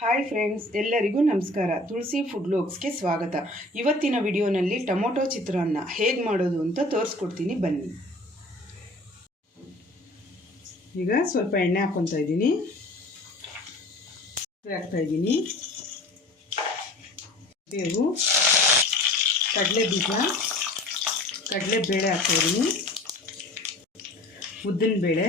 Hi friends, ಎಲ್ಲರಿಗೂ ನಮಸ್ಕಾರ. ತುಳಸಿ food ವ್ಲಾಗ್ಸ್ಗೆ ಸ್ವಾಗತ. ಇವತ್ತಿನ ವಿಡಿಯೋನಲ್ಲಿ ಟೊಮೊಟೊ ಚಿತ್ರಾನ್ನ ಹೇಗೆ ಮಾಡೋದು ಅಂತ ತೋರಿಸ್ಕೊಡ್ತೀನಿ, ಬನ್ನಿ. ಈಗ ಸ್ವಲ್ಪ ಎಣ್ಣೆ ಹಾಕ್ಕೊತಾ ಇದ್ದೀನಿ. ಬೇವು, ಕಡಲೆ ಬೀಜ, ಕಡಲೆ ಬೇಳೆ ಹಾಕ್ತಾಯಿದ್ದೀನಿ, ಉದ್ದಿನ ಬೇಳೆ,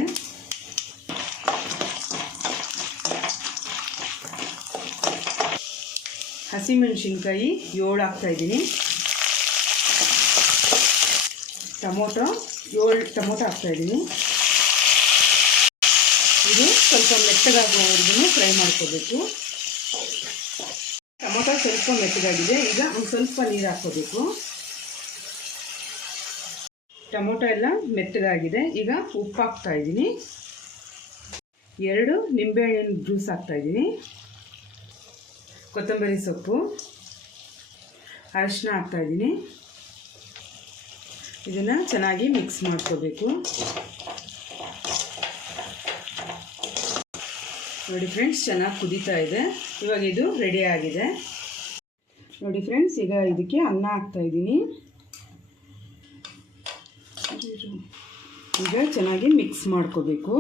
ಹಸಿಮೆಣಸಿನ್ಕಾಯಿ 7 ಹಾಕ್ತಾಯಿದ್ದೀನಿ, ಟೊಮೊಟೊ 7 ಟೊಮೊಟೊ ಹಾಕ್ತಾಯಿದ್ದೀನಿ. ಇದು ಸ್ವಲ್ಪ ಮೆತ್ತಗಾಗುವವರೆಗೂ ಫ್ರೈ ಮಾಡ್ಕೋಬೇಕು. ಟೊಮೊಟೊ ಸ್ವಲ್ಪ ಮೆತ್ತಗಾಗಿದೆ. ಈಗ ಒಂದು ಸ್ವಲ್ಪ ನೀರು ಹಾಕ್ಕೋಬೇಕು. ಟೊಮೊಟೊ ಎಲ್ಲ ಮೆತ್ತಗಾಗಿದೆ. ಈಗ ಉಪ್ಪು ಹಾಕ್ತಾಯಿದ್ದೀನಿ, 2 ನಿಂಬೆಹಣ್ಣಿನ ಜ್ಯೂಸ್ ಹಾಕ್ತಾಯಿದ್ದೀನಿ, ಕೊತ್ತಂಬರಿ ಸೊಪ್ಪು, ಅರಿಶಿನ ಹಾಕ್ತಾಯಿದ್ದೀನಿ. ಇದನ್ನು ಚೆನ್ನಾಗಿ ಮಿಕ್ಸ್ ಮಾಡ್ಕೋಬೇಕು. ನೋಡಿ ಫ್ರೆಂಡ್ಸ್, ಚೆನ್ನಾಗಿ ಕುದೀತಾ ಇದೆ. ಇವಾಗ ಇದು ರೆಡಿ ಆಗಿದೆ. ನೋಡಿ ಫ್ರೆಂಡ್ಸ್, ಈಗ ಇದಕ್ಕೆ ಅನ್ನ ಹಾಕ್ತಾಯಿದ್ದೀನಿ. ಈಗ ಚೆನ್ನಾಗಿ ಮಿಕ್ಸ್ ಮಾಡ್ಕೋಬೇಕು.